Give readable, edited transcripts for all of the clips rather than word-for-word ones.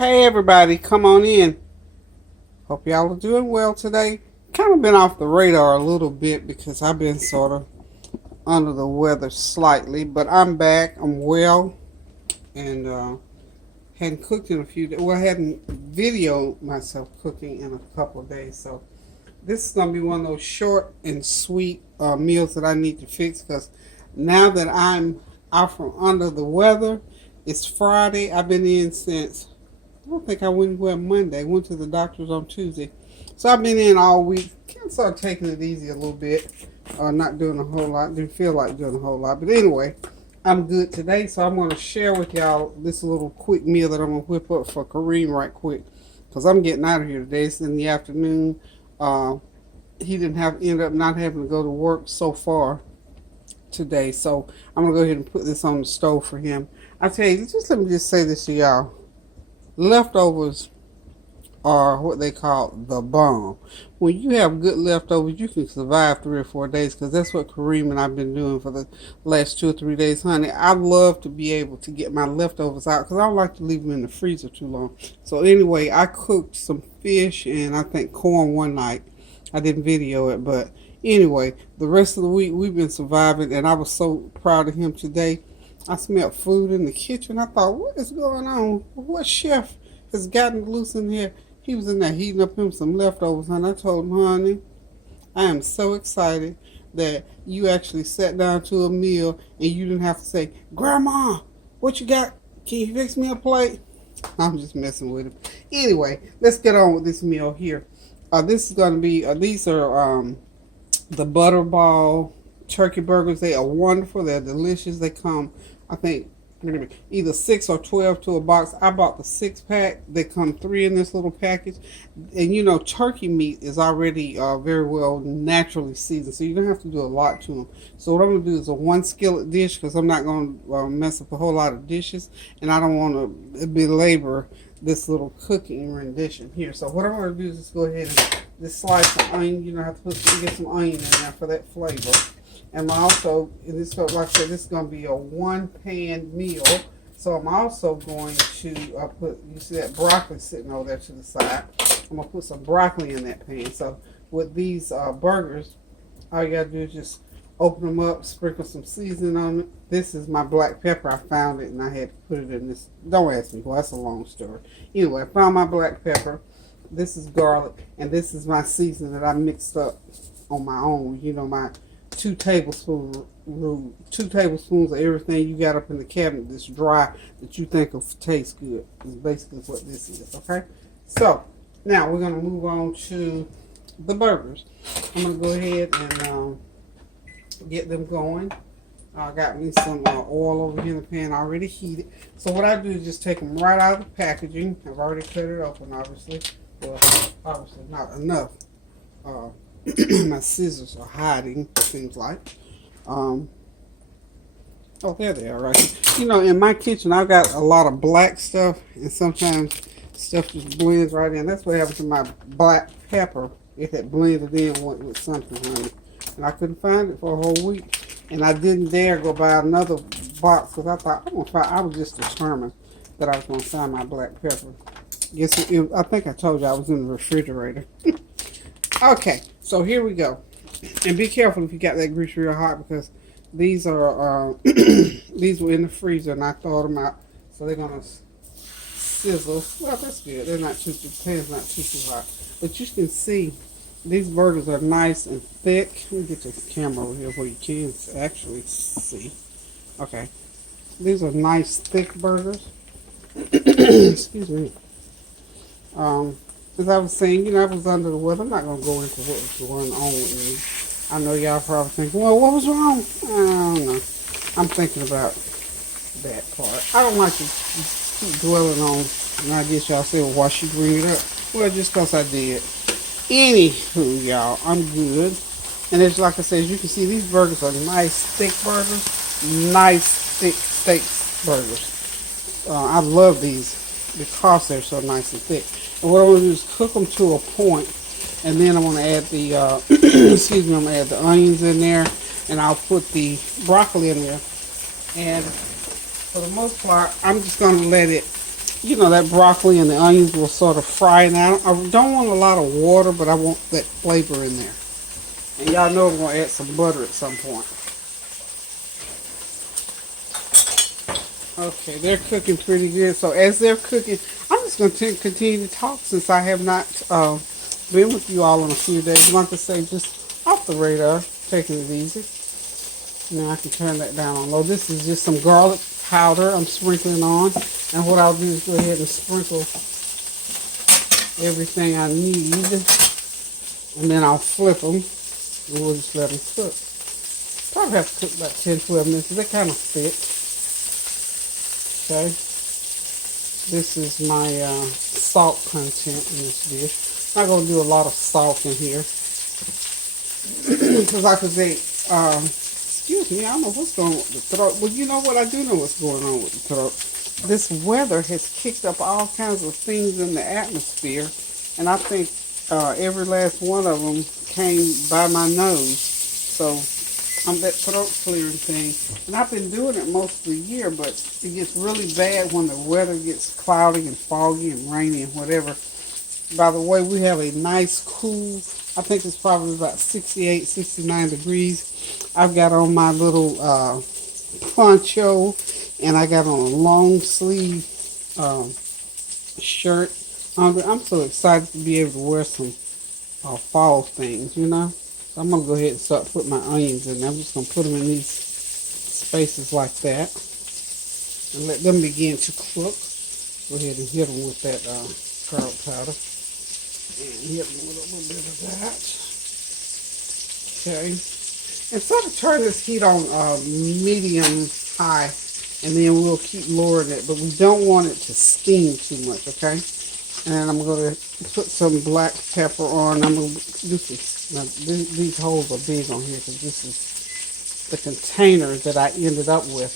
Hey everybody, come on in. Hope y'all are doing well today. Kind of been off the radar a little bit because I've been sort of under the weather slightly, but I'm back. I'm well and hadn't cooked in a few days. Well, I hadn't videoed myself cooking in a couple of days, so this is going to be one of those short and sweet meals that I need to fix because now that I'm out from under the weather, it's Friday. I've been in since I don't think I went anywhere Monday. Went to the doctor's on Tuesday. So I've been in all week. Kind of started taking it easy a little bit. Not doing a whole lot. Didn't feel like doing a whole lot. But anyway, I'm good today. So I'm going to share with y'all this little quick meal that I'm going to whip up for Kerrem right quick. Because I'm getting out of here today. It's in the afternoon. He ended up not having to go to work so far today. So I'm going to go ahead and put this on the stove for him. I tell you, let me just say this to y'all. Leftovers are what they call the bomb. When you have good leftovers, you can survive 3 or 4 days because that's what Kerrem and I've been doing for the last 2 or 3 days, honey. I love to be able to get my leftovers out because I don't like to leave them in the freezer too long. So anyway, I cooked some fish and I think corn one night. I didn't video it, but anyway, the rest of the week we've been surviving and I was so proud of him today. I smelled food in the kitchen. I thought, what is going on? What chef has gotten loose in here? He was in there heating up him some leftovers, and I told him, honey, I am so excited that you actually sat down to a meal and you didn't have to say, Grandma, what you got? Can you fix me a plate? I'm just messing with him. Anyway, let's get on with this meal here. This is going to be, these are the Butterball turkey burgers. They are wonderful. They're delicious. They come, I think, either 6 or 12 to a box. I bought the 6-pack. They come 3 in this little package. And you know, turkey meat is already very well naturally seasoned, so you don't have to do a lot to them. So what I'm going to do is a 1 skillet dish because I'm not going to mess up a whole lot of dishes, and I don't want to belabor this little cooking rendition here. So what I'm going to do is just go ahead and just slice some onion. You know, have to get some onion in there for that flavor. And also, like I said, this is going to be a 1-pan meal. So I'm also going to put, you see that broccoli sitting over there to the side. I'm going to put some broccoli in that pan. So with these burgers, all you got to do is just open them up, sprinkle some seasoning on it. This is my black pepper. I found it and I had to put it in this. Don't ask me why, that's a long story. Anyway, I found my black pepper. This is garlic. And this is my seasoning that I mixed up on my own. You know, my 2 tablespoons of everything you got up in the cabinet that's dry that you think will taste good is basically what this is. Okay, so now we're going to move on to the burgers. I'm going to go ahead and get them going. I got me some oil over here in the pan already heated. So what I do is just take them right out of the packaging. I've already cut it open, obviously. Well, obviously not enough. My scissors are hiding, it seems like. Oh, there they are, right? You know, in my kitchen, I've got a lot of black stuff, and sometimes stuff just blends right in. That's what happened to my black pepper. It had blended in with something, honey. And I couldn't find it for a whole week. And I didn't dare go buy another box because I thought, I was just determined that I was going to find my black pepper. I think I told you I was in the refrigerator. Okay, so here we go. And be careful if you got that grease real hot because these are these were in the freezer and I thawed them out, so they're gonna sizzle. Well, that's good. They're not the pan's not too hot, but you can see these burgers are nice and thick. Let me get the camera over here where you can actually see. Okay, these are nice thick burgers. Excuse me. As I was saying, you know, I was under the weather. I'm not going to go into what was going on with me. I know y'all probably thinking, well, what was wrong? I don't know. I'm thinking about that part. I don't like to keep dwelling on, and I guess y'all say, well, why she bring it up? Well, just because I did. Anywho, y'all, I'm good. And it's like I said, as you can see, these burgers are nice, thick burgers. Nice, thick steak burgers. I love these because they're so nice and thick. And what I want to do is cook them to a point, and then I want to add the excuse me, I'm going to add the onions in there, and I'll put the broccoli in there. And for the most part, I'm just going to let it you know, that broccoli and the onions will sort of fry. And I don't want a lot of water, but I want that flavor in there. And y'all know I'm going to add some butter at some point. Okay, they're cooking pretty good. So as they're cooking, I'm just going to continue to talk since I have not been with you all in a few days. Like I say, just off the radar, taking it easy. Now I can turn that down on low. This is just some garlic powder I'm sprinkling on. And what I'll do is go ahead and sprinkle everything I need. And then I'll flip them. And we'll just let them cook. Probably have to cook about 10-12 minutes. They're kind of thick. Okay. This is my salt content in this dish. I'm not going to do a lot of salt in here. Because like I say, excuse me, I don't know what's going on with the throat. Well, you know what? I do know what's going on with the throat. This weather has kicked up all kinds of things in the atmosphere. And I think every last one of them came by my nose. So that throat clearing thing. And I've been doing it most of the year, but it gets really bad when the weather gets cloudy and foggy and rainy and whatever. By the way, we have a nice, cool, I think it's probably about 68, 69 degrees. I've got on my little poncho, and I got on a long sleeve shirt. I'm so excited to be able to wear some fall things, you know. So I'm going to go ahead and start putting my onions in there. I'm just going to put them in these spaces like that and let them begin to cook. Go ahead and hit them with that garlic powder. And hit them with a little bit of that. Okay. And sort of turn this heat on medium high, and then we'll keep lowering it. But we don't want it to steam too much, okay? And I'm going to put some black pepper on. I'm going to do some. Now, these holes are big on here because this is the container that I ended up with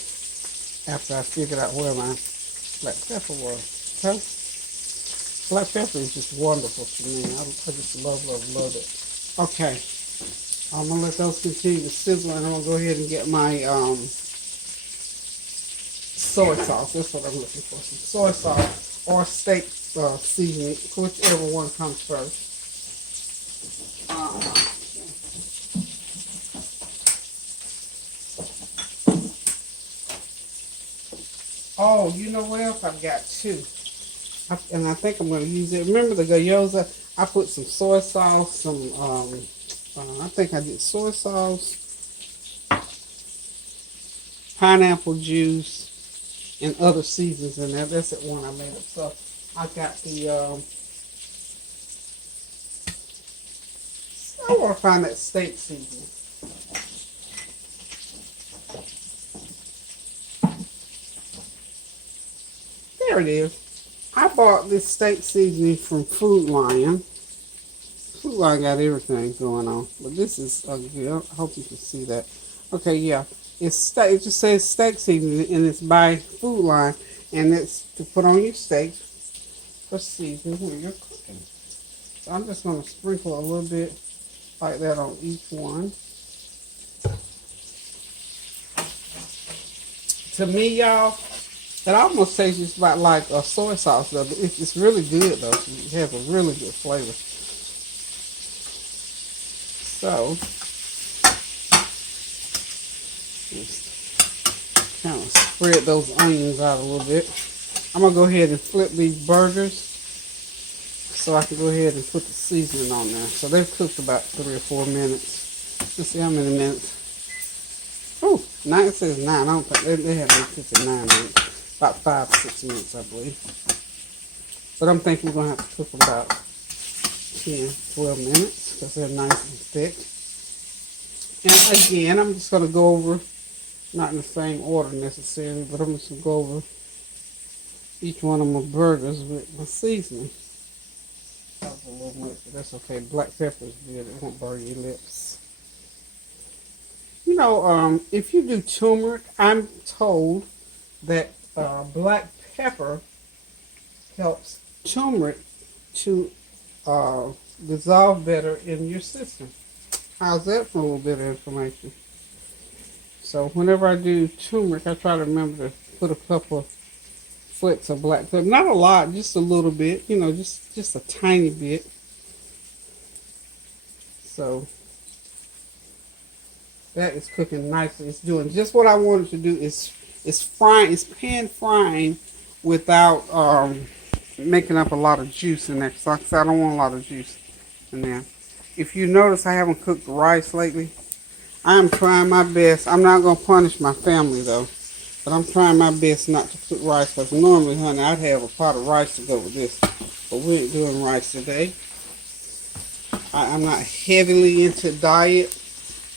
after I figured out where my black pepper was. Okay? Black pepper is just wonderful to me. I just love it. Okay. I'm going to let those continue to sizzle, and I'm going to go ahead and get my soy sauce. That's what I'm looking for. Some soy sauce or steak seasoning, whichever one comes first. Oh, you know what else I've got too? And I think I'm going to use it. Remember the gyoza? I put some soy sauce, some, I think I did soy sauce, pineapple juice, and other seasonings in there. That's the one I made up. So I got the, I want to find that steak seasoning. There it is. I bought this steak seasoning from Food Lion. Food Lion got everything going on. But this is good. I hope you can see that. Okay, yeah. It's steak. It just says steak seasoning, and it's by Food Lion. And it's to put on your steak for seasoning when you're cooking. So I'm just going to sprinkle a little bit like that on each one. To me, y'all, it almost tastes just about like a soy sauce, though. But it's really good, though. It has a really good flavor. So, just kind of spread those onions out a little bit. I'm going to go ahead and flip these burgers so I can go ahead and put the seasoning on there. So they've cooked about 3 or 4 minutes. Let's see how many minutes. Oh, 9, it says 9. I don't think they have been cooking 9 minutes. About 5 or 6 minutes, I believe. But I'm thinking we're going to have to cook them about 10, 12 minutes because they're nice and thick. And again, I'm just going to go over, not in the same order necessarily, but I'm just going to go over each one of my burgers with my seasoning. That was a little much, but that's okay. Black pepper is good. It won't burn your lips. You know, if you do turmeric, I'm told that black pepper helps turmeric to dissolve better in your system. How's that for a little bit of information? So whenever I do turmeric, I try to remember to put a couple of flecks of black pepper. Not a lot, just a little bit. You know, just a tiny bit. So that is cooking nicely. It's doing just what I wanted to do. It's frying. It's pan frying without making up a lot of juice in there. Because I don't want a lot of juice in there. If you notice, I haven't cooked rice lately. I am trying my best. I'm not going to punish my family, though. But I'm trying my best not to cook rice. Because normally, honey, I'd have a pot of rice to go with this. But we ain't doing rice today. I'm not heavily into diet.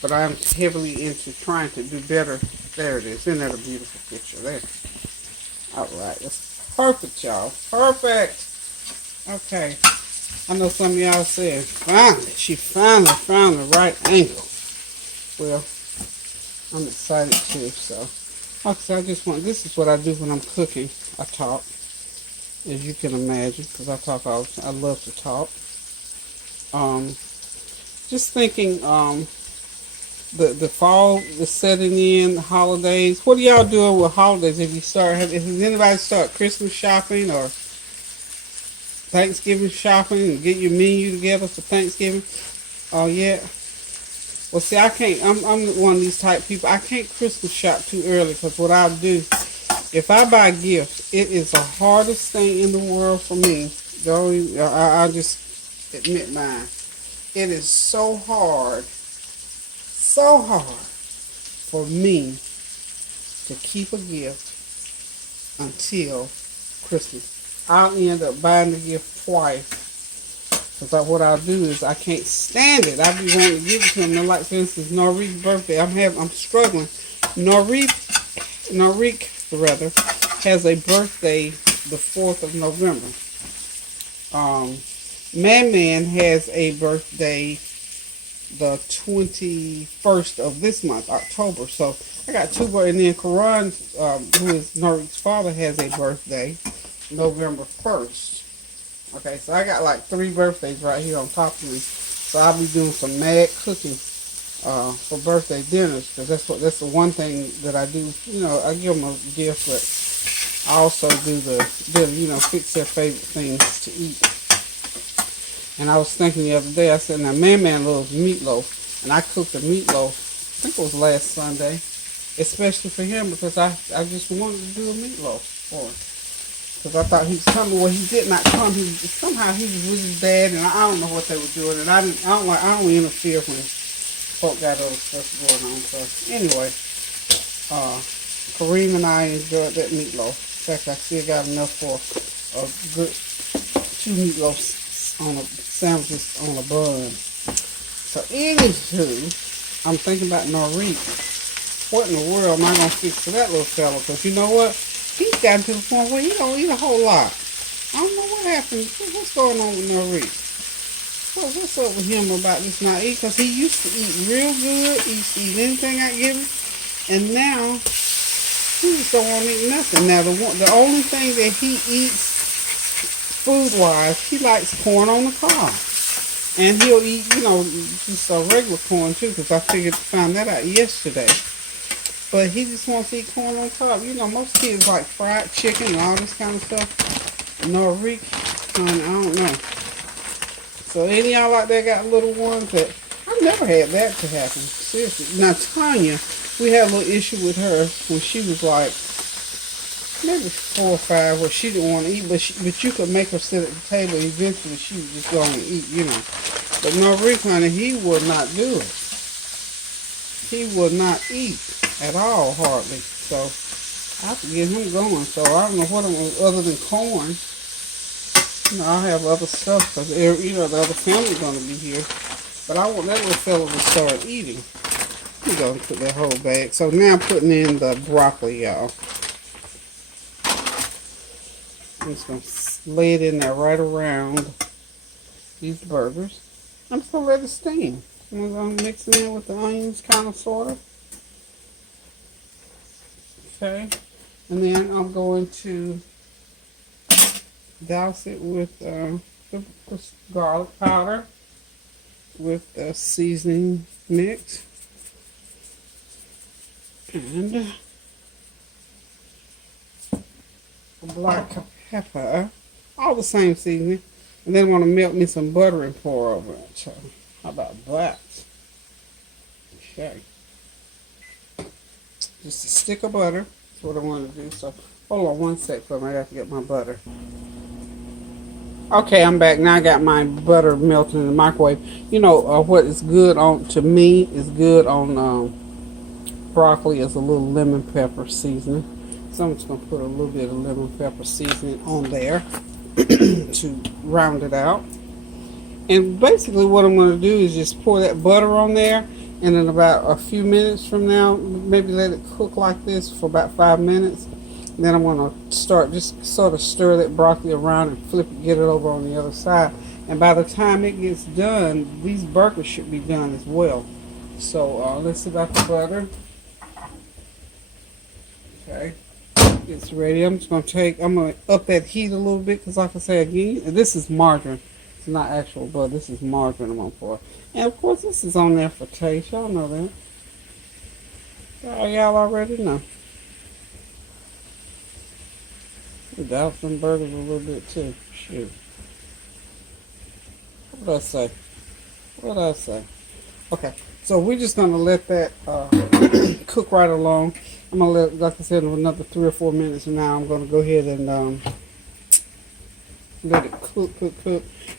But I'm heavily into trying to do better. There it is. Isn't that a beautiful picture there? Alright. It's perfect, y'all. Perfect. Okay. I know some of y'all said, finally, she finally found the right angle. Well, I'm excited too, so. Okay, I just want, this is what I do when I'm cooking. I talk, as you can imagine, because I talk all the time. I love to talk. Just thinking, the fall is setting in, the holidays. What are y'all doing with holidays? Has anybody start Christmas shopping or Thanksgiving shopping and get your menu together for Thanksgiving? Oh yeah. Well, see, I can't. I'm one of these type people. I can't Christmas shop too early because what I'll do, if I buy gifts, it is the hardest thing in the world for me. I'll just admit mine. It is so hard for me to keep a gift until Christmas. I'll end up buying the gift twice. Because what I'll do is I can't stand it. I'll be wanting to give it to them. Like, for instance, Norik's birthday. I'm struggling. Norik has a birthday the 4th of November. Man has a birthday the 21st of this month, October. So I got two birthdays. And then Kerrem, who is Norik's father, has a birthday November 1st. Okay, so I got like 3 birthdays right here on top of me. So I'll be doing some mad cooking for birthday dinners, because that's the one thing that I do. You know, I give them a gift, but I also do fix their favorite things to eat. And I was thinking the other day, I said, now Man loves meatloaf, and I cooked the meatloaf, I think it was last Sunday, especially for him, because I just wanted to do a meatloaf for him. Because I thought he was coming. Well, he did not come. Somehow he was with his dad, and I don't know what they were doing. And I don't interfere when folk got other stuff going on. So anyway, Kareem and I enjoyed that meatloaf. In fact, I still got enough for a good 2 meatloafs sandwiches on a bun. So anywho, I'm thinking about Norik. What in the world am I gonna fix for that little fella? Because you know what? He's gotten to the point where he don't eat a whole lot. I don't know what happened. What's going on with Norik? What's up with him about this not eating? Because he used to eat real good. He used to eat anything I give him. And now, he just don't want to eat nothing. Now, the only thing that he eats food-wise, he likes corn on the cob. And he'll eat, just regular corn, too, because I found that out yesterday. But he just wants to eat corn on top. Most kids like fried chicken and all this kind of stuff. Norik, I don't know. So any of y'all out there got little ones that... I've never had that to happen. Seriously. Now, Tanya, we had a little issue with her when she was like maybe 4 or 5 where she didn't want to eat. But you could make her sit at the table and eventually she would just go and eat, But Norik, honey, he would not do it. He would not eat at all, hardly. So I have to get him going. So I don't know what other than corn. I'll have other stuff because the other family's going to be here. But I want that little fella to start eating. I'm going to put that whole bag. So now I'm putting in the broccoli, y'all. I'm just going to lay it in there right around these burgers. I'm just going to let it steam. I'm going to mix it in with the onions, kind of, sort of. Okay. And then I'm going to douse it with the garlic powder with the seasoning mix. And black pepper, all the same seasoning. And then I'm going to melt me some butter and pour over it. So, how about that? Okay. Just a stick of butter. That's what I want to do. So, hold on one sec for me. I got to get my butter. Okay, I'm back. Now I got my butter melted in the microwave. You know, what is good on, to me, is good on broccoli is a little lemon pepper seasoning. So I'm just going to put a little bit of lemon pepper seasoning on there to round it out. And basically what I'm going to do is just pour that butter on there, and in about a few minutes from now, maybe let it cook like this for about 5 minutes. And then I'm going to start just sort of stir that broccoli around and flip it, get it over on the other side. And by the time it gets done, these burgers should be done as well. So let's see about the butter. Okay, it's ready. I'm going to up that heat a little bit, because like I said again, this is margarine. It's not actual butter. This is margarine I'm going to pour. And of course, this is on there for taste. Y'all know that. Y'all already know. Douse some burgers a little bit too. Shoot. What did I say? What did I say? Okay, so we're just going to let that cook right along. I'm going to let, like I said, another 3 or 4 minutes, and now I'm going to go ahead and let it cook.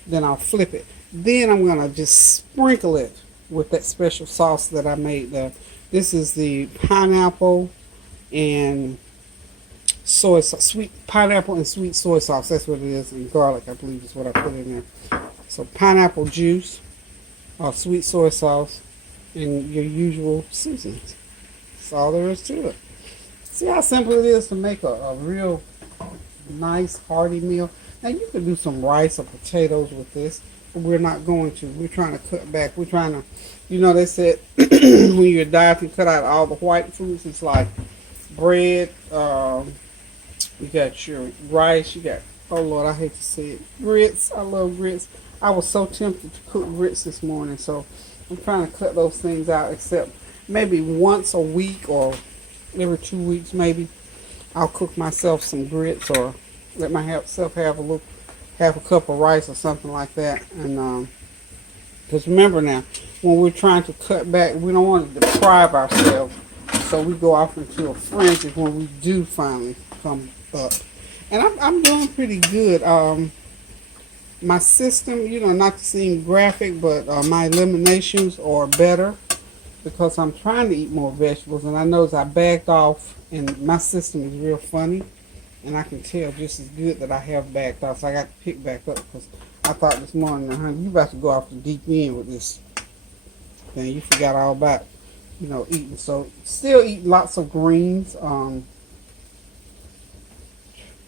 Then I'll flip it. Then I'm going to just sprinkle it with that special sauce that I made. This is the pineapple and soy sauce, sweet pineapple and sweet soy sauce. That's what it is, and garlic, I believe, is what I put in there. So pineapple juice, sweet soy sauce, and your usual seasonings. That's all there is to it. See how simple it is to make a real nice hearty meal. Now you could do some rice or potatoes with this, but we're not going to. We're trying to cut back. We're trying to, you know, they said when you're dieting, cut out all the white foods. It's like bread. You got your rice. You got, oh Lord, I hate to say it, grits. I love grits. I was so tempted to cook grits this morning, so I'm trying to cut those things out, except maybe once a week or every 2 weeks maybe. I'll cook myself some grits, or let myself have a cup of rice or something like that. And because remember now, when we're trying to cut back, we don't want to deprive ourselves, so we go off into a frenzy when we do finally come up. And I'm doing pretty good. My system, you know, not to seem graphic, but my eliminations are better because I'm trying to eat more vegetables. And I notice I backed off, and my system is real funny. And I can tell just as good that I have backed off. So I got to pick back up, because I thought this morning, honey, you about to go off the deep end with this thing. You forgot all about, you know, eating. So still eat lots of greens.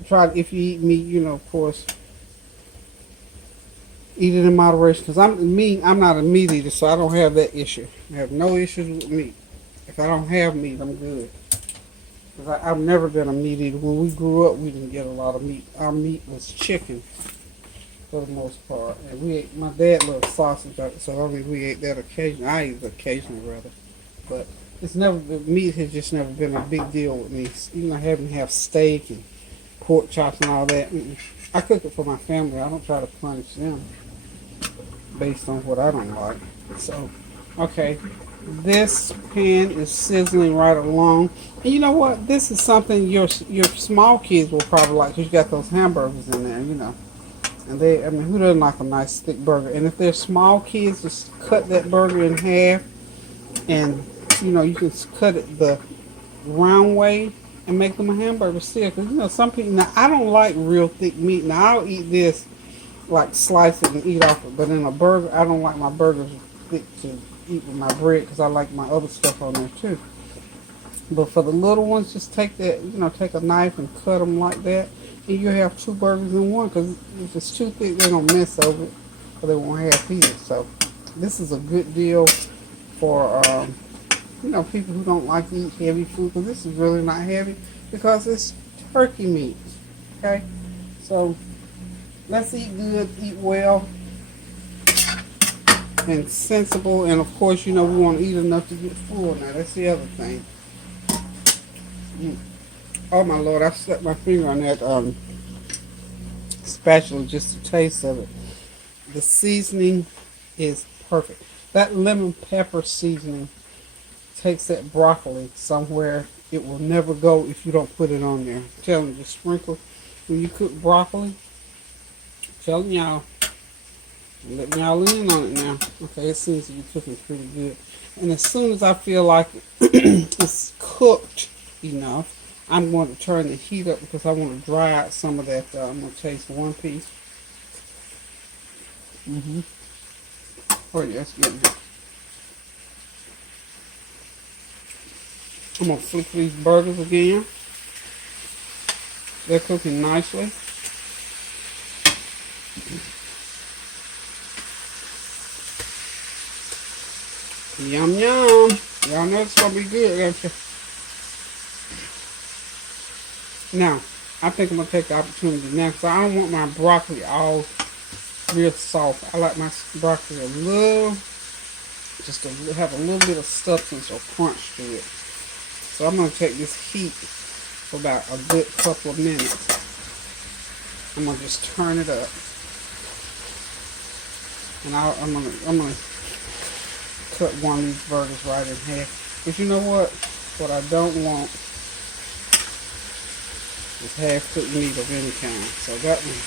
Try, if you eat meat, you know, of course, eat it in moderation. Because I'm not a meat eater, so I don't have that issue. I have no issues with meat. If I don't have meat, I'm good. Because I've never been a meat eater. When we grew up, we didn't get a lot of meat. Our meat was chicken for the most part. And we ate, my dad loved sausage, so I mean, we ate that occasionally. I eat it occasionally, rather. But it's never, the meat has just never been a big deal with me. You know, having to have steak and pork chops and all that. I cook it for my family. I don't try to punish them based on what I don't like. So, okay. This pan is sizzling right along. And you know what? This is something your small kids will probably like, because you got those hamburgers in there, you know. And they, I mean, who doesn't like a nice thick burger? And if they're small kids, just cut that burger in half. And, you know, you can cut it the round way and make them a hamburger still. Because, you know, some people, now I don't like real thick meat. Now I'll eat this, like slice it and eat off it. But in a burger, I don't like my burgers thick to eat with my bread, because I like my other stuff on there too. But for the little ones, just take that, you know, take a knife and cut them like that, and you'll have 2 burgers in one. Because if it's too thick, they're gonna mess over it, or they won't have either. So this is a good deal for you know, people who don't like to eat heavy food, because this is really not heavy, because it's turkey meat. Okay, so let's eat good, eat well, and sensible. And of course, you know, we want to eat enough to get full. Now that's the other thing. Oh my Lord, I stuck my finger on that spatula just to taste of it. The seasoning is perfect. That lemon pepper seasoning takes that broccoli somewhere it will never go if you don't put it on there. I'm telling you, sprinkle when you cook broccoli. I'm telling y'all, letting y'all in on it now. Okay, it seems to be cooking pretty good. And as soon as I feel like it's cooked enough, I'm going to turn the heat up because I want to dry out some of that. I'm going to taste one piece. Oh, yes, yeah. I'm going to flip these burgers again. They're cooking nicely. Yum, yum. Y'all know it's going to be good, don't you? Now, I think I'm going to take the opportunity now because I don't want my broccoli all real soft. I like my broccoli a little, just to have a little bit of substance or crunch to it. So I'm going to take this heat for about a good couple of minutes. I'm going to just turn it up. And I'm going to cut one of these burgers right in half. But you know what? What I don't want is half-cooked meat of any kind. So that one,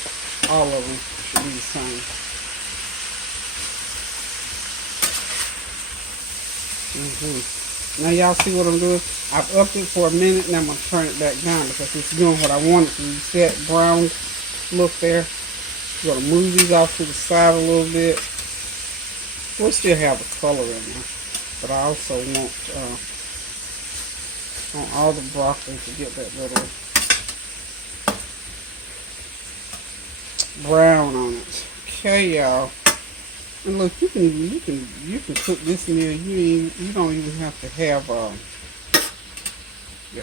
all of them should be the same. Now y'all see what I'm doing? I've upped it for a minute and I'm going to turn it back down because it's doing what I want it to. You see that brown look there? I'm going to move these off to the side a little bit. We'll still have the color in there. But I also want all the broccoli to get that little brown on it. Okay, y'all. And look, you can cook this meal. You don't even have to have your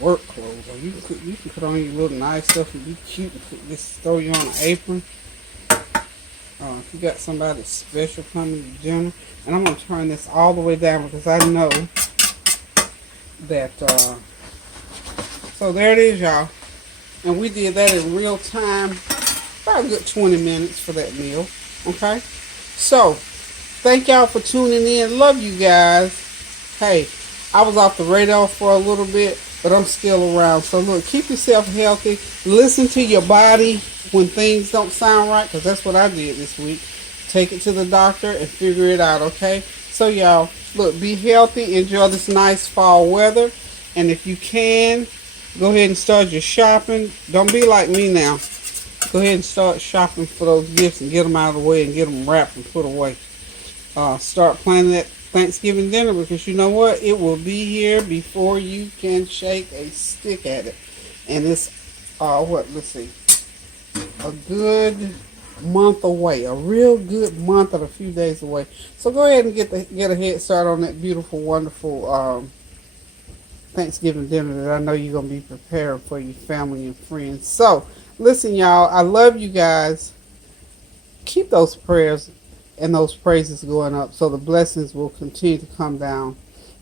work clothes. Or you can put on your little nice stuff and be cute and put this, throw you on an apron. If you got somebody special coming to dinner, and I'm gonna turn this all the way down because I know that. So there it is, y'all. And we did that in real time. About a good 20 minutes for that meal. Okay. So, thank y'all for tuning in. Love you guys. Hey, I was off the radar for a little bit, but I'm still around. So, look, keep yourself healthy. Listen to your body when things don't sound right, because that's what I did this week. Take it to the doctor and figure it out, okay? So, y'all, look, be healthy. Enjoy this nice fall weather. And if you can, go ahead and start your shopping. Don't be like me now. Go ahead and start shopping for those gifts and get them out of the way and get them wrapped and put away. Start planning that Thanksgiving dinner because you know what? It will be here before you can shake a stick at it. And it's, let's see, a good month away. A real good month and a few days away. So go ahead and get a head start on that beautiful, wonderful Thanksgiving dinner that I know you're going to be preparing for your family and friends. So, listen, y'all, I love you guys. Keep those prayers and those praises going up so the blessings will continue to come down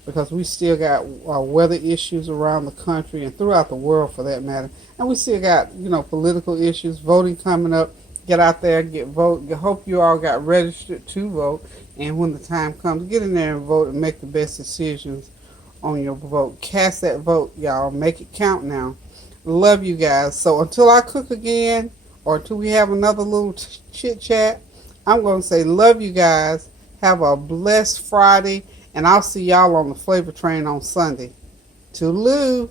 because we still got weather issues around the country and throughout the world for that matter. And we still got, political issues, voting coming up. Get out there, vote. I hope you all got registered to vote. And when the time comes, get in there and vote and make the best decisions on your vote. Cast that vote, y'all. Make it count now. Love you guys. So until I cook again or until we have another little chit chat, I'm going to say love you guys. Have a blessed Friday and I'll see y'all on the flavor train on Sunday. Toodaloo.